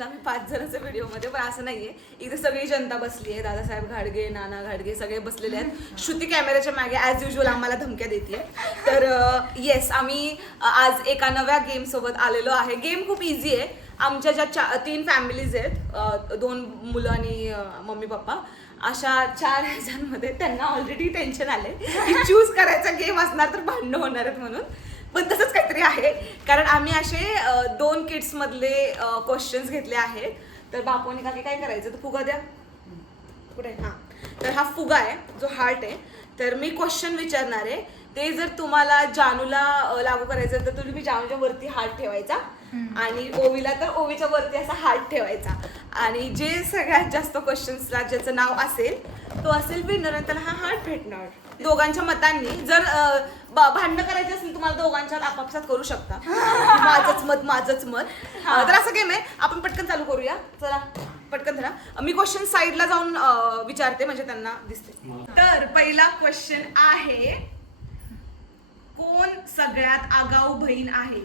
वाटेल आम्ही 5 जणांच्या व्हिडिओमध्ये, पण असं नाहीये. इथे सगळी जनता बसली आहे. दादासाहेब घाडगे, नाना घाडगे सगळे बसलेले आहेत. श्रुती कॅमेऱ्याच्या मागे ॲज युजल आम्हाला धमक्या देते. तर येस, आम्ही आज एका नव्या गेम सोबत आलेलो आहे. गेम खूप इझी आहे. आमच्या ज्या 3 फॅमिलीज आहेत, 2 मुलं आणि मम्मी पप्पा, अशा 4 ह्याच्यामध्ये त्यांना ऑलरेडी टेन्शन आले की चूज करायचा गेम असणार तर भांडणं होणार आहेत म्हणून. पण तसंच काहीतरी आहे, कारण आम्ही असे 2 किड्स मधले क्वेश्चन्स घेतले आहेत. तर बापूने काकी काय करायचं, तर फुगा द्या कुठे. हां, तर हा फुगा आहे जो हार्ट आहे. तर मी क्वेश्चन विचारणार आहे, ते जर तुम्हाला जानूला लागू करायचं तर तुम्ही जानूच्या वरती हार्ट ठेवायचा आणि ओवीला तर ओवीच्या वरती असा हार्ट ठेवायचा. आणि जे सगळ्यात जास्त क्वेश्चन्सला ज्याचं नाव असेल तो असेल विनर आणि त्याला हा हार्ट भेटणार. दोघांच्या मतांनी जर भांडणं करायची असेल तुम्हाला दोघांच्यात आपापसात करू शकता. माझंच मत. तर असं गेम आहे, आपण पटकन चालू करूया. चला पटकन धरा. मी क्वेश्चन साईडला जाऊन विचारते म्हणजे त्यांना दिसते. तर पहिला क्वेश्चन आहे, कोण सगळ्यात आगाऊ बहीण आहे?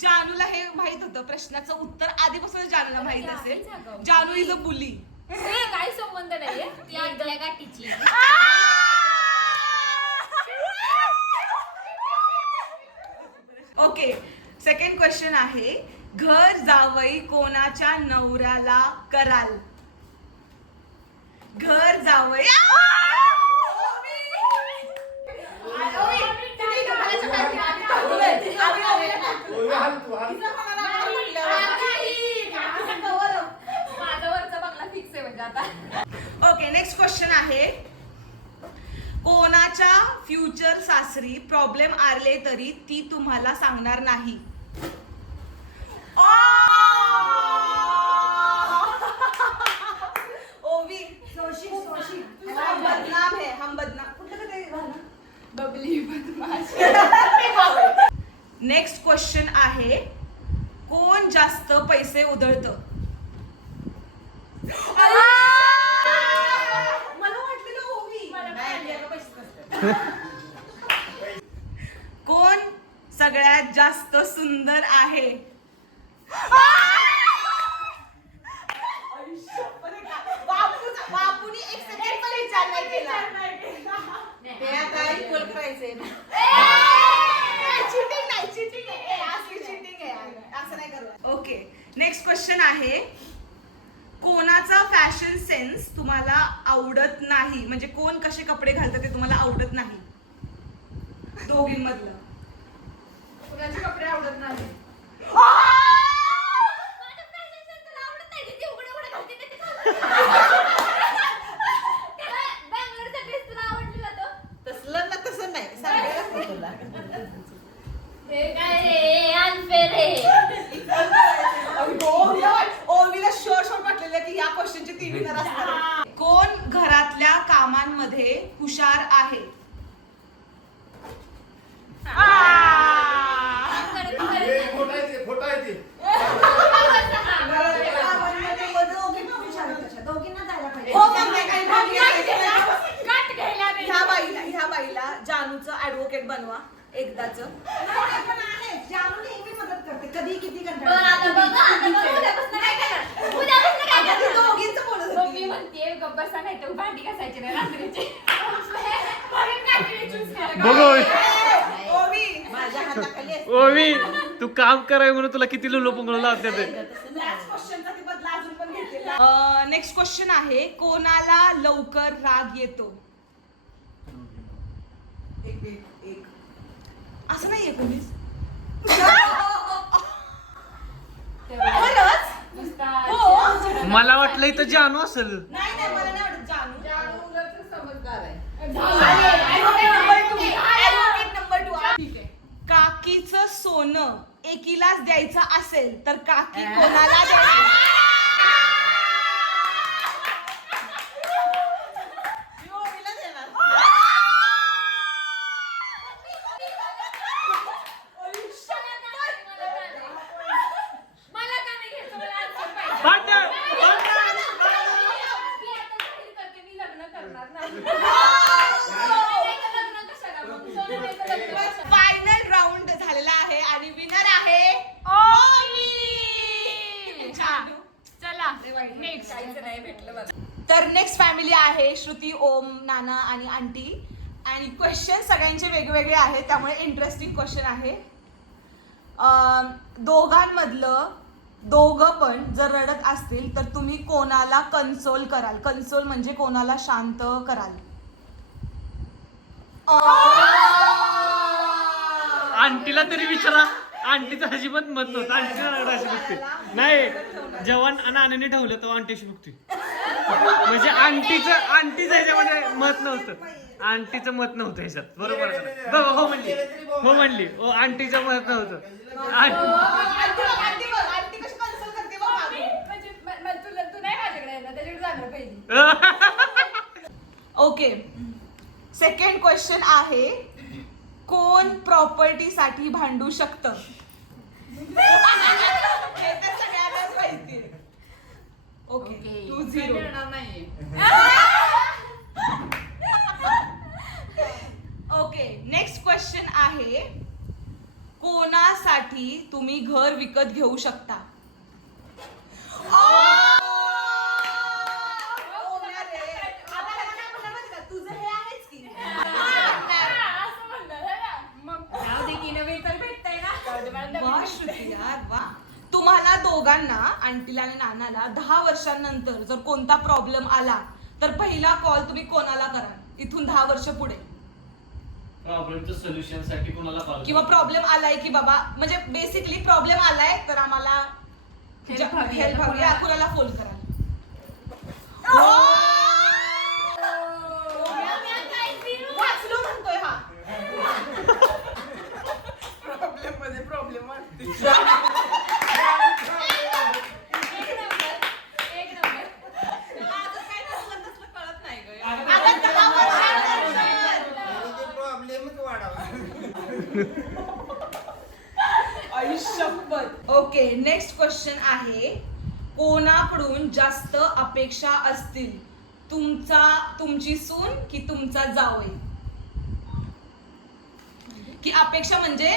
जानूला हे माहित होतं, प्रश्नाचं उत्तर आधीपासूनच जानूला माहित असेल. जानू इज अ बुली. काही संबंध नाहीये, ती आदल्या गाठीची. ओके, सेकंड क्वेश्चन आहे, घर जावई कोणाच्या नवऱ्याला कराल? घर जावई ओके, नेक्स्ट क्वेश्चन आहे, कोणाच्या फ्युचर सासरी प्रॉब्लेम आले तरी ती तुम्हाला सांगणार नाही? ओवी, हम बदनाम है, हम बदनाम. कुठलं ते गाणं? बबली बदमाश. नेक्स्ट क्वेश्चन आहे, कोण जास्त पैसे उधळतं? मला वाटलेलं ओवी. कोण सगळ्यात जास्त सुंदर आहे? बापूनी 1 सेकंड पण विचार नाही केला. ते आता इक्वल करायचंय ना. चिटिंग आहे, असली चिटिंग आहे, असं नाही करू. ओके, नेक्स्ट क्वेश्चन आहे, कोणाचा फॅशन सेन्स तुम्हाला आवडत नाही? म्हणजे कोण कसे कपडे घालतात ते तुम्हाला आवडत नाही दोघींमधलं? कुणाचे कपडे आवडत नाही? तसलं ना, तसं नाही सांगायला तुला. ओवीला शोर वाटलेलं की या क्वेश्चनचे 3 विनर असणार. कोण घरातल्या कामांमध्ये हुशार आहे? ह्या बाईला जानूचं ऍडव्होकेट बनवा एकदाच. कधी किती भांडी घासायची नाही रात्रीची. ओवी, तू काम कराय म्हणून तुला किती लुलो पुंगळ लावतात. नेक्स्ट क्वेश्चन आहे, कोणाला लवकर राग येतो? असं नाहीये कोणीच. मला वाटलं इथं जानू असेल. नाही, मला नाही वाटत जानू. समजदार आहे. नंबर 2. काकीचं सोनं एकीलाच द्यायचं असेल तर काकी कोणाला द्यायचं? फायनल राऊंड झाला. फॅमिली आहे, श्रुती, ओम, नाना आणि आंटी. आणि क्वेश्चन सगळ्यांचे वेगवेगळे आहेत, त्यामुळे इंटरेस्टिंग क्वेश्चन आहे. दोघांमधलं दोघं पण जर रडत असतील तर तुम्ही कोणाला कन्सोल कराल? कन्सोल म्हणजे कोणाला शांत कराल? आंटीला तरी विचारा. आंटीचं अजिबात मत नव्हतं. आंटीला रडायची बघते. नाही, जवान आणि आनंदी ठेवलं तर आंटीशी बघते. म्हणजे आंटीचं ह्याच्यामध्ये मत नव्हतं. आंटीचं मत नव्हतं ह्याच्यात. बरोबर आहे का? बघ, हो म्हणली. हो, आंटीचं मत नव्हतं. ओके, सेकंड क्वेश्चन आहे, कोण प्रॉपर्टीसाठी भांडू शकतं? हे तर सगळ्यांनाच माहिती आहे. ओके, 2-0. ओके, नेक्स्ट क्वेश्चन आहे, कोणासाठी तुम्ही घर विकत घेऊ शकता? तुझं हे आहेच की. वा श्रुती यार, वा. तुम्हाला दोघांना, आंटीला आणि नानाला, 10 वर्षांनंतर जर कोणता प्रॉब्लेम आला तर पहिला कॉल तुम्ही कोणाला कराल इथून 10 वर्ष पुढे? प्रॉब्लेमच्या सोल्युशन साठी कोणाला कॉल? किंवा प्रॉब्लेम आलाय की बाबा, म्हणजे बेसिकली प्रॉब्लेम आलाय तर आम्हाला हेल्प हवी, कुणाला फोन कराल? वाचलो म्हणतोय हा. प्रॉब्लेम मध्ये प्रॉब्लेम वाटते. ओके, नेक्स्ट क्वेश्चन आहे, कोणाकडून जास्त अपेक्षा असतील, तुमची सून की तुमचा जावई? की अपेक्षा म्हणजे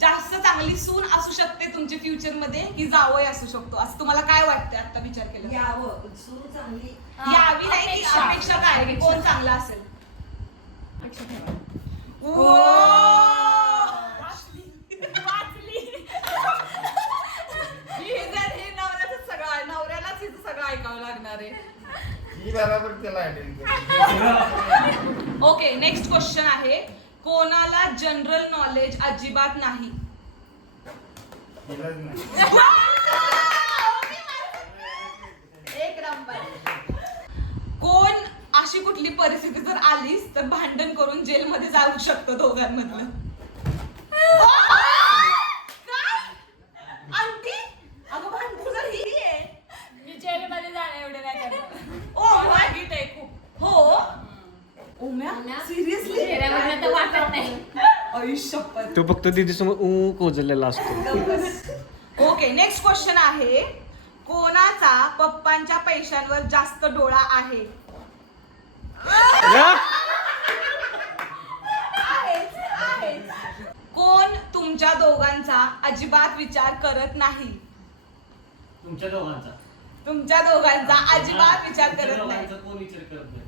जास्त चांगली सून असू शकते तुमच्या फ्युचर मध्ये की जावई असू शकतो, असं तुम्हाला काय वाटतंय? आता विचार केला यावं सून चांगली यावी नाही की अपेक्षा काय की कोण चांगला असेल? नवऱ्यालाच हिचं सगळं ऐकावं लागणार आहे. ही बरोबर त्याला हँडल. ओके, नेक्स्ट क्वेश्चन आहे, कोणाला जनरल नॉलेज अजिबात नाही? एक नंबर. कोण अशी कुठली परिस्थिती जर आलीच तर भांडण करून जेलमध्ये जाऊ शकतो दोघांमधलं? आंटी, अगं भांडण जर ही आहे. मी जेलमध्ये जाणं एवढं नाही करत. वाईट आहे खूप. हो, ओम्या सिरियसली चेहऱ्यावरनं तर वाटत नाही. आयुष्यपत. तू फक्त दीदी समोर कोजलेला असतो. ओके, नेक्स्ट क्वेश्चन आहे, कोणाचा पप्पांच्या पैशांवर जास्त डोळा आहे? कोण तुमच्या दोघांचा अजिबात विचार करत नाही? तुमच्या दोघांचा. तुमच्या दोघांचा अजिबात विचार करत नाही. कोण विचार करत नाही?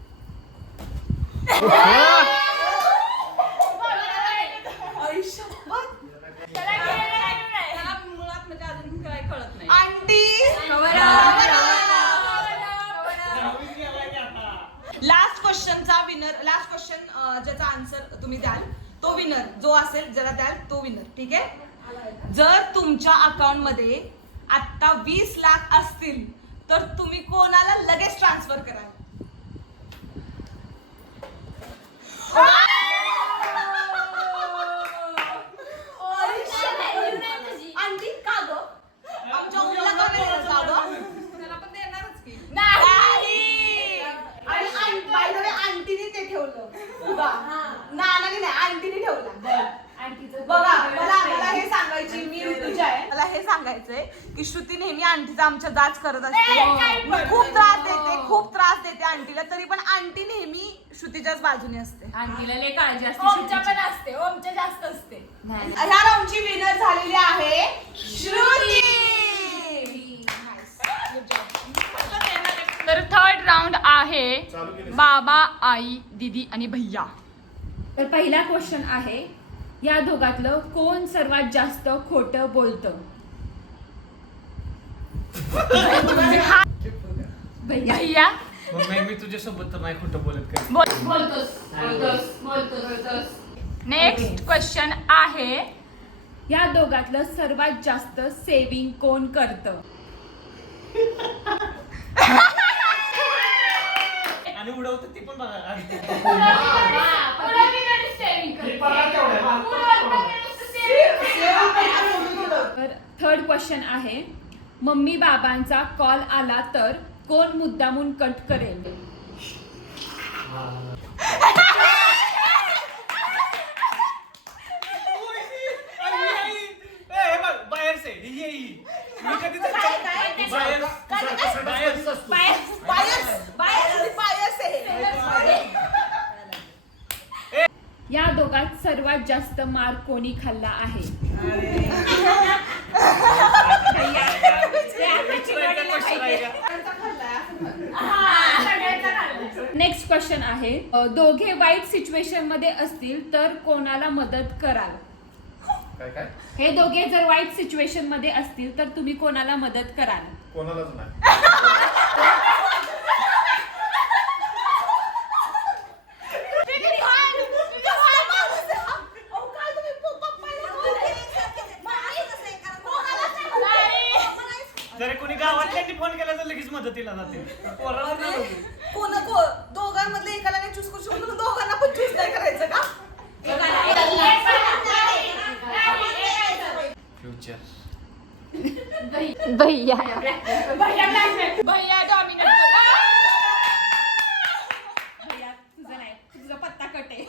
त्याला मुळात म्हणजे अजून काय कळत नाही. आंटी, लास्ट क्वेश्चनचा विनर, लास्ट क्वेश्चन ज्याचा आन्सर तुम्ही द्याल तो विनर, जो असेल ज्याला द्याल तो विनर. ठीक आहे, जर तुमच्या अकाउंट मध्ये आता 20 लाख असतील तर तुम्ही कोणाला लगेच ट्रान्सफर कराल? आंटी का ग? आमच्या ओमला का नाही देत का ग? त्याला पण देणारच की. नाही. आणि बाय द वे आंटीने ते ठेवलं उगा. नानाने नाही, आंटीने ठेवला. बघा, मला हे सांगायची, मी ऋतुजा आहे, मला हे सांगायचंय की श्रुती नेहमी आंटीचा आमच्या जाच करत असते. खूप त्रास देते आंटीला, तरी पण आंटी नेहमी श्रुतीच्याच बाजूने असते. आंटीला लय काळजी असते. ओमच्या पण असते, ओमच्या जास्त असते. ह्या राऊंडची विनर झालेली आहे श्रुती. तर थर्ड राऊंड आहे बाबा, आई, दीदी आणि भैया. तर पहिला क्वेश्चन आहे, या दोघातलं कोण सर्वात जास्त खोटं बोलतं? भैया. भैया मग मी तुझ्यासोबत तर नाही खोटं बोलत काय. बोलतोस. नेक्स्ट क्वेश्चन आहे, या दोघातलं सर्वात जास्त सेविंग कोण करतं? आणि उडवतं ती पण बघा. तर थर्ड क्वेश्चन आहे, मम्मी बाबांचा कॉल आला तर कोण मुद्दामून कट करेल? बाहेर से मी कधी बाहेर या दोघात सर्वात जास्त मार कोणी खाल्ला आहे? नेक्स्ट क्वेश्चन आहे, दोघे वाईट सिच्युएशन मध्ये असतील तर कोणाला मदत कराल? काय हे दोघे जर वाईट सिच्युएशन मध्ये असतील तर तुम्ही कोणाला मदत कराल? कोणालाच नाही. जर कोणी गावातल्यांनी फोन केला तर लगेच मदतीला जाते. पोराला नाही होत. दोघांमधले एकाला नाही चूज करू शकतो म्हणून दोघांना पण चूज नाही करायचं का? फ्युचर भैया डॉमिनेट. भैया तुझं नाही, तुझा पत्ता कट आहे.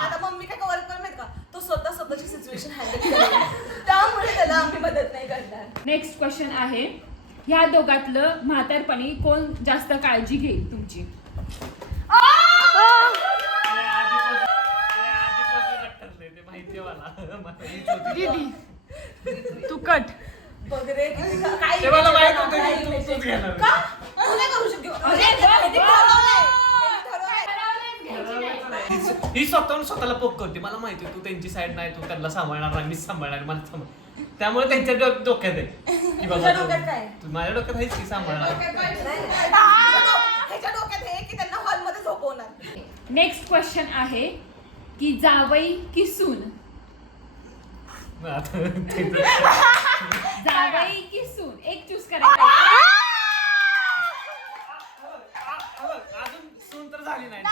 आता मम्मी काय कव्हर कर माहित का, तो स्वतःची सिच्युएशन हँडल करेल, त्यामुळे त्याला आम्ही मदत नाही करणार. नेक्स्ट क्वेश्चन आहे, ह्या दोघातलं म्हातारपणी कोण जास्त काळजी घेईल तुमची? दीदी तू कट. बघ रे किती काय ते मला माहित होतं की तूच घेणार. का? तू नाही करू शकते. अरे वा, त्यांनी वा. ठरवलंय. ही स्वतःहून स्वतःला पोक करते. मला माहिती आहे तू त्यांची साईड नाही, तू त्यांना सांभाळणार नाही, मीच सांभाळणार, मला सांभाळ. त्यामुळे त्यांच्या डोक्यात आहे की तुझ्या डोक्यात काय? तू माझ्या डोक्यात आहेच की सांभाळणार. ह्याच्या डोक्यात हे की त्यांना हॉलमध्ये झोपवणार. नेक्स्ट क्वेश्चन आहे की जावई की सून? मग आता ते- जावई की सून एक चूज करायचं. अजून सून तर झाली नाही.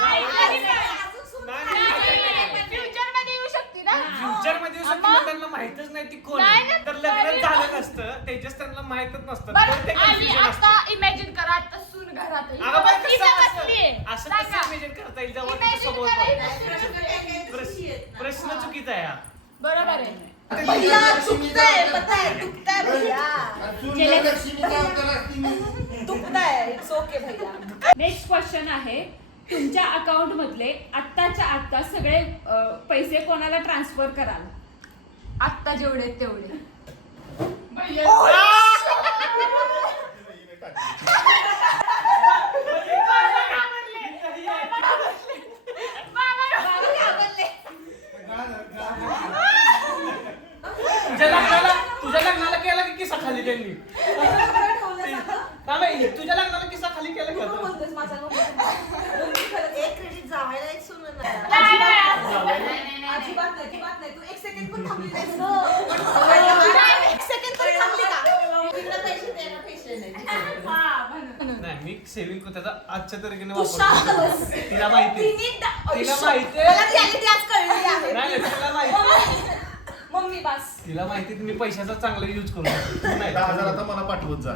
फ्युचर मध्ये येऊ शकते ना. फ्युचर मध्ये येऊ शकते, पण त्यांना माहितच नाही ती कोण नाही आहे. ना, तर लग्न झालं नसतं, त्याच्याच त्यांना माहितच नसतं. बरं, तर ते आणि confusion असतं. आता इमॅजिन करा, आता सून घरात आहे. अगं बाई, इथं कसं बसलीये. असं? असं सांगा. कसं imagine करता येईल जेव्हा तिच्या Imagine समोर करायचं. प्रश्न चुकीचा आहे हा. बरोबर आहे. भैया चुकतंय, पता है, दुखताय भैया, दुखताय. इट्स ओके भैया. नेक्स्ट क्वेश्चन आहे, तुमच्या अकाउंट मधले आत्ताच्या आत्ता सगळे पैसे कोणाला ट्रान्सफर कराल? आत्ता जेवढे आहेत तेवढे. तुझ्या लग्नाला केला की किस्सा खाली त्यांनी? का बाई, तुझ्या लग्नाला किस्सा खाली केला तू का? पण बोलतोस माझा मम्मी खरंच एक क्रेडिट जावायला एक सुन अजिबात नाही, अजिबात नाही. तू एक सेकंड पण थांबली नाहीस. एक सेकंड तरी थांबली का? नाही, मी सेव्हिंग त्याचा आजच्या तारखेने तू शांत वापरतो. बस. तिला माहिती तिला माहिती मला reality आज कळली आहे. नाही तिला माहिती मम्मी बस. तिला माहिती तुम्ही पैशाचा चांगला युज करू शकता. तू नाही. 10,000 आता मला पाठवत जा.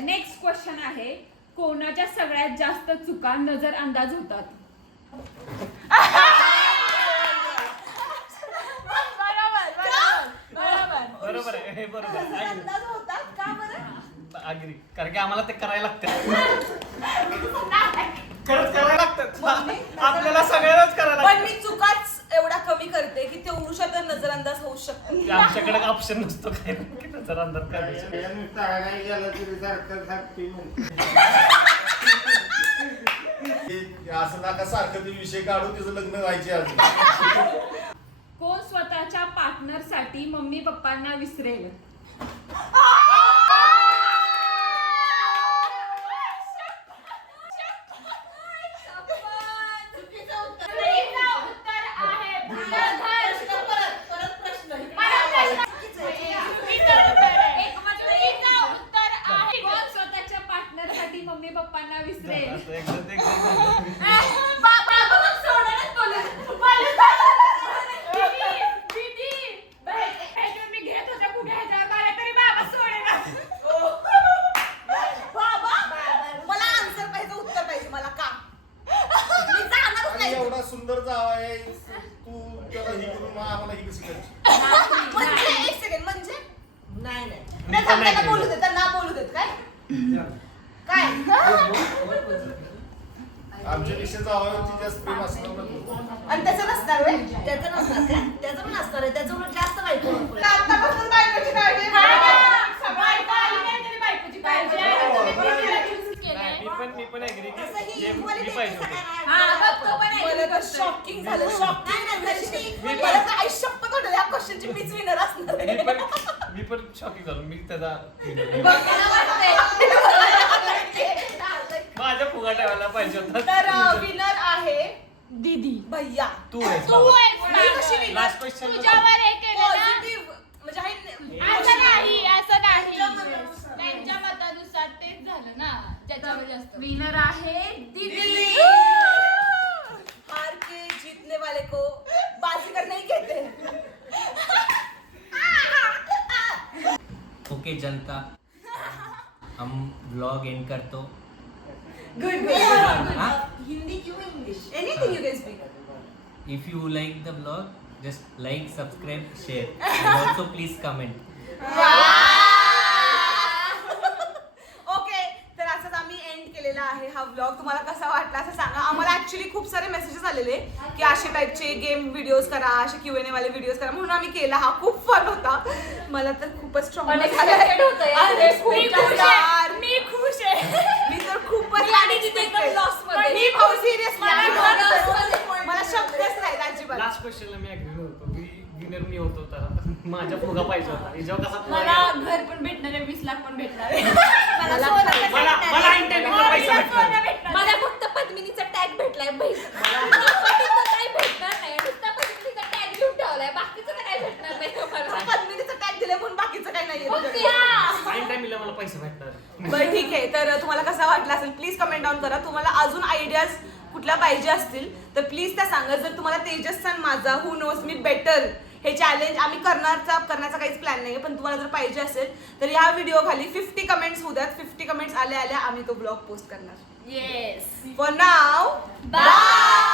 नेक्स्ट क्वेश्चन आहे, कोणाच्या सगळ्यात जास्त चुका नजर अंदाज होतात? बरोबर आहे, हे बरोबर आहे. अंदाज होतात का बरं? अग्री, कारण की आम्हाला ते करायला लागतं. खरंच करायला लागतं. आपल्याला सगळ्यांनाच करायला पण लागतं. मी चुकाच एवढा कमी करते करते की तेवढ्या तर नजरअंदाज होऊ शकतात. आमच्याकडे ऑप्शन नसतो काय जरा अंदाज काढायचा. असं नका सारखं ते विषय काढू तिचं लग्न व्हायचे अजून. कोण स्वतःच्या पार्टनर साठी मम्मी पप्पांना विसरेल? कोण स्वतःच्या पार्टनर साठी मम्मी पप्पांना विसरेल? असं एकदम मी घेत होत्या खूप ह्याच्यावर मला तरी बाबा सोडेना. मला आन्सर पाहिजे, उत्तर पाहिजे मला का मी जाणारच आणि नाही. एवढा सुंदर जावा आहे तू त्याला ही करून मग आम्हाला ही कशी करायची? म्हणजे एक सेकंड म्हणजे नाही नाही मी पण त्यांना नाही बोलू देत, त्यांना बोलू देत काय काय आमच्यापेक्षा जावावरती जास्त प्रेम असणार ना तू. आणि त्याचं नसणार व्हय? त्याचं नसणार का? त्याचं पण असणार आहे, त्याचं उलट जास्त बायको नको. आतापासून बायकोची काळजी बायको आली नाही तरी बायकोची काळजी आहे. तुम्ही पण तिला choose केलंय. मी पण agree की असं ही जे equality मी पाहिजे कसं होतं. काय हा, नाही? बघ, तो पण आहे. मला तर शॉकिंग झालं, शॉकिंग. मला तर आई शपथ वाटलं या क्वेश्चनची मीच विनर असणार आहे. मी पण शॉकिंग झालो मी त्याचा माझ्या फुगा ठेवायला पाहिजे होता. तर विनर आहे दीदी. भैया. तू आहेस तू बाबा. आहेस मी कशी winner? लास्ट क्वेश्चन तुझ्यावर हे केलं ना. Positive, म्हणजे आहे असं नाही असं नाही त्यांच्या मतानुसार तेच झालं ना ज्याच्यावर जास्त विनर आहे दीदी. हार के जीतने वाले को बाजीगर नहीं कहते. ओके जनता, हम व्लॉग एंड करतो. गुड हाँ? हिंदी क्यों English? Anything you can speak. If you like the vlog, just like, subscribe, share, and also please comment. Okay, तर असंच आम्ही एंड केलेला आहे हा व्लॉग. तुम्हाला कसा वाटला असं सांगा. आम्हाला ऍक्च्युली खूप सारे मेसेजेस आलेले की असे टाईपचे गेम व्हिडिओज करा, असे Q&A वाले व्हिडिओज करा, म्हणून आम्ही केला. हा खूप फन होता. मला तर खूपच स्ट्रॉंग Unexpected होतं यार. मी खुश आहे. मी तर खूपच आणि तिथे एकदम loss मध्ये. मी भाऊ सिरियस मला मला शब्दच नाही अजिबात. लास्ट क्वेश्चनला मी ऍग्री नव्हतो. मी विनर मी होतो तर माझ्या फुगा पाहिजे होता. हिच्यावर कसा फुगा मला गेला? घर पण भेटणार आहे, 20 लाख पण भेटणार आहे. मला इंटरव्ह्यूला पैसा भेटणार. मला फक्त पद्मिनीचा टॅग भेटलाय बाई. बाकीचं काही भेटणार नाही. नुसता पद्मिनीचा टॅग घेऊन ठेवलाय, बाकीचं तर काही भेटणार नाही मला. पद्मिनीचं टॅग दिले म्हणून बाकीचं काही नाहीये मग तुझ्याकडे. त्या. फाईन टाइमला मला पैसा भेटणार. बरं ठीक आहे. तर तुम्हाला कसा वाटला असेल प्लीज कमेंट डाऊन करा. तुम्हाला अजून आयडियाज कुठल्या पाहिजे असतील तर प्लीज त्या सांगा. जर तुम्हाला तेजसचा आणि माझा हु नोस मी बेटर हे चॅलेंज आम्ही करण्याचा काहीच प्लॅन नाही, पण तुम्हाला जर पाहिजे असेल तर या व्हिडिओ खाली 50 कमेंट्स होऊ द्यात. 50 कमेंट्स आल्या आल्या आम्ही तो ब्लॉग पोस्ट करणार. येस. For now bye.